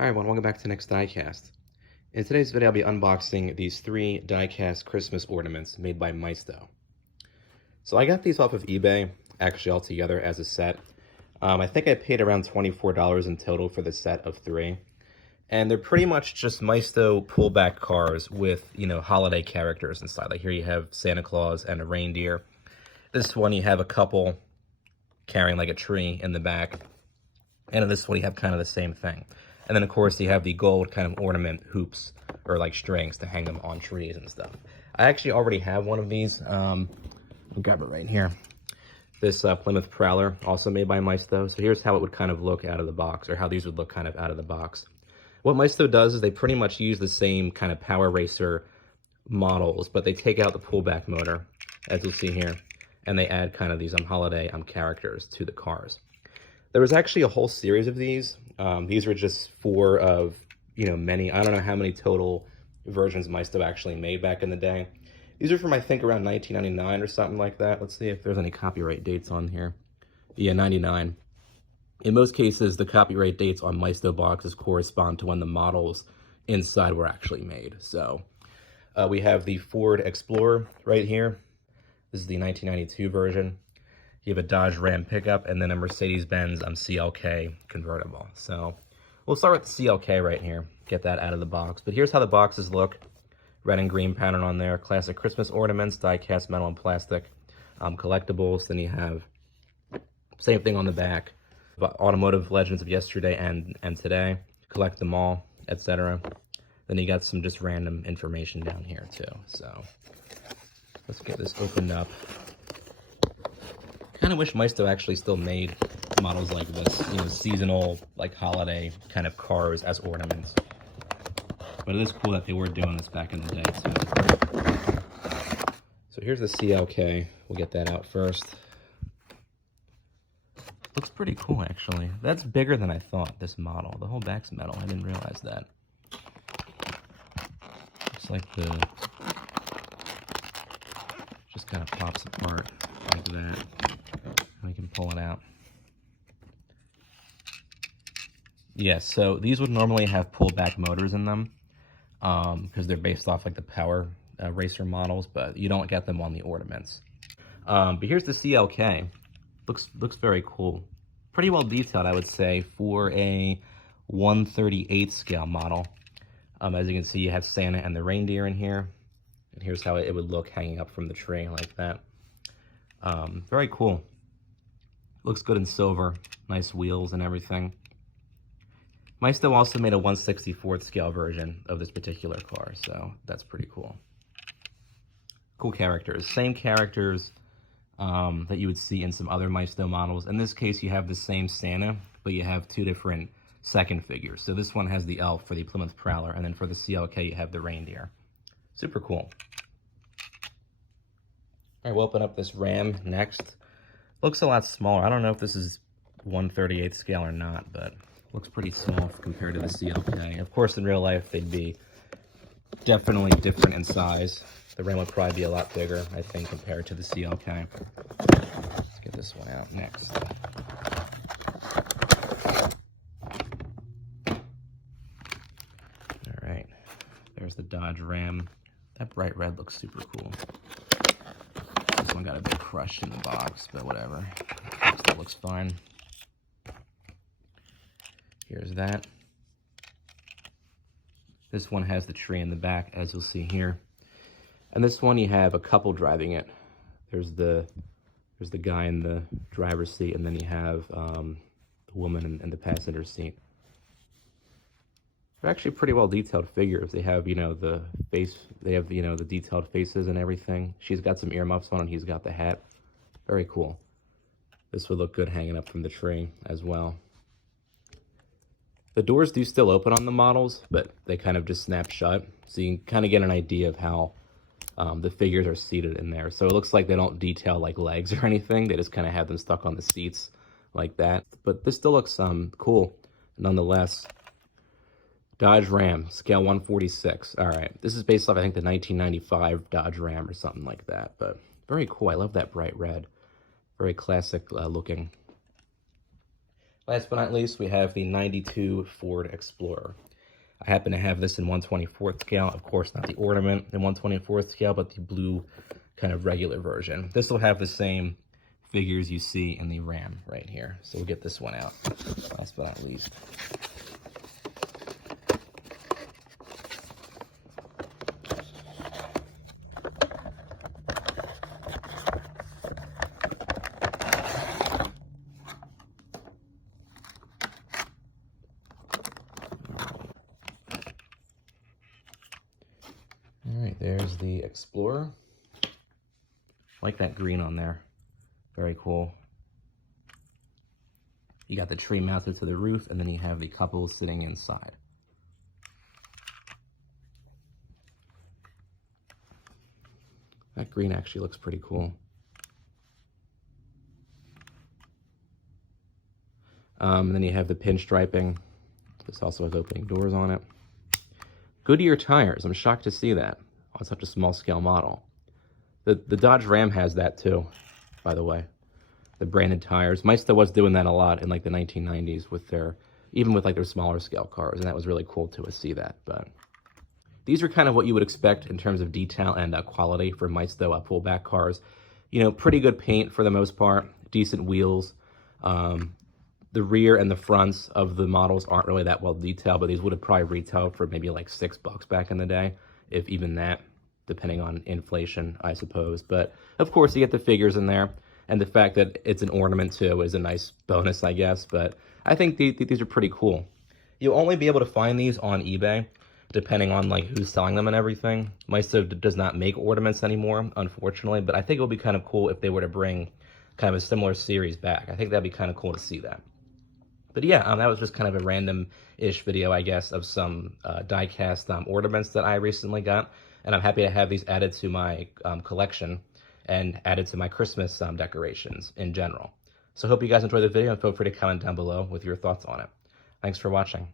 Hi everyone, welcome back to Next Diecast. In today's video, I'll be unboxing these 3 diecast Christmas ornaments made by Maisto. So I got these off of eBay, actually all together as a set. I think I paid around $24 in total for the set of 3. And they're pretty much just Maisto pullback cars with, holiday characters inside. Like here you have Santa Claus and a reindeer. This one you have a couple carrying like a tree in the back. And in this one you have kind of the same thing. And then, of course, you have the gold kind of ornament hoops or like strings to hang them on trees and stuff. I actually already have one of these. I'll grab it right here. This Plymouth Prowler, also made by Maisto. So here's how it would kind of look out of the box, or how these would look kind of out of the box. What Maisto does is they pretty much use the same kind of Power Racer models, but they take out the pullback motor, as you'll see here, and they add kind of these holiday characters to the cars. There was actually a whole series of these. These were just 4 of, many. I don't know how many total versions Maisto actually made back in the day. These are from, I think, around 1999 or something like that. Let's see if there's any copyright dates on here. Yeah, 99. In most cases, the copyright dates on Maisto boxes correspond to when the models inside were actually made. So we have the Ford Explorer right here. This is the 1992 version. You have a Dodge Ram pickup, and then a Mercedes-Benz CLK convertible. So we'll start with the CLK right here, get that out of the box. But here's how the boxes look. Red and green pattern on there. Classic Christmas ornaments, die-cast metal and plastic. Collectibles. Then you have same thing on the back. Automotive legends of yesterday and today. Collect them all, etc. Then you got some just random information down here too. So let's get this opened up. Kind of wish Maisto actually still made models like this, seasonal, like holiday kind of cars as ornaments. But it is cool that they were doing this back in the day too. So here's the CLK. We'll get that out first. Looks pretty cool actually. That's bigger than I thought, this model. The whole back's metal. I didn't realize that. Looks like just kind of pops apart like that. We can pull it out. Yeah, so these would normally have pullback motors in them because they're based off like the Power Racer models, but you don't get them on the ornaments. But here's the CLK. Looks very cool. Pretty well detailed, I would say, for a 1/38 scale model. As you can see, you have Santa and the reindeer in here. And here's how it would look hanging up from the tree like that. Very cool. Looks good in silver. Nice wheels and everything. Maisto also made a 1/64 scale version of this particular car, so that's pretty cool. Cool characters. Same characters that you would see in some other Maisto models. In this case, you have the same Santa, but you have 2 different second figures. So this one has the elf for the Plymouth Prowler, and then for the CLK, you have the reindeer. Super cool. All right, we'll open up this Ram next. Looks a lot smaller. I don't know if this is 1/38 scale or not, but looks pretty small compared to the CLK. Of course, in real life, they'd be definitely different in size. The Ram would probably be a lot bigger, I think, compared to the CLK. Let's get this one out next. All right, there's the Dodge Ram. That bright red looks super cool. This one got a bit crushed in the box, but whatever. Still looks fine. Here's that. This one has the tree in the back, as you'll see here. And this one, you have a couple driving it. There's the guy in the driver's seat, and then you have the woman in the passenger seat. They're actually pretty well detailed figures. They have, the face, they have, the detailed faces and everything. She's got some earmuffs on and he's got the hat. Very cool. This would look good hanging up from the tree as well. The doors do still open on the models, but they kind of just snap shut. So you can kind of get an idea of how the figures are seated in there. So it looks like they don't detail like legs or anything. They just kind of have them stuck on the seats like that. But this still looks cool nonetheless. Dodge Ram, scale 1/46. All right, this is based off, I think, the 1995 Dodge Ram or something like that. But very cool. I love that bright red. Very classic looking. Last but not least, we have the 92 Ford Explorer. I happen to have this in 1/24th scale. Of course, not the Ornament in 1/24th scale, but the blue kind of regular version. This will have the same figures you see in the Ram right here. So we'll get this one out, last but not least. All right, there's the Explorer. I like that green on there. Very cool. You got the tree mounted to the roof, and then you have the couple sitting inside. That green actually looks pretty cool. And then you have the pinstriping. This also has opening doors on it. Goodyear tires. I'm shocked to see that on such a small scale model. The Dodge Ram has that too, by the way. The branded tires. Maisto was doing that a lot in like the 1990s with their, even with like their smaller scale cars, and that was really cool to see that. But these are kind of what you would expect in terms of detail and quality for Maisto pullback cars. You know, pretty good paint for the most part, decent wheels. The rear and the fronts of the models aren't really that well detailed, but these would have probably retailed for maybe like $6 back in the day, if even that, depending on inflation, I suppose. But of course, you get the figures in there, and the fact that it's an ornament too is a nice bonus, I guess. But I think these are pretty cool. You'll only be able to find these on eBay, depending on like who's selling them and everything. Maisto does not make ornaments anymore, unfortunately, but I think it would be kind of cool if they were to bring kind of a similar series back. I think that'd be kind of cool to see that. But yeah, that was just kind of a random-ish video, I guess, of some die-cast ornaments that I recently got. And I'm happy to have these added to my collection and added to my Christmas decorations in general. So I hope you guys enjoyed the video, and feel free to comment down below with your thoughts on it. Thanks for watching.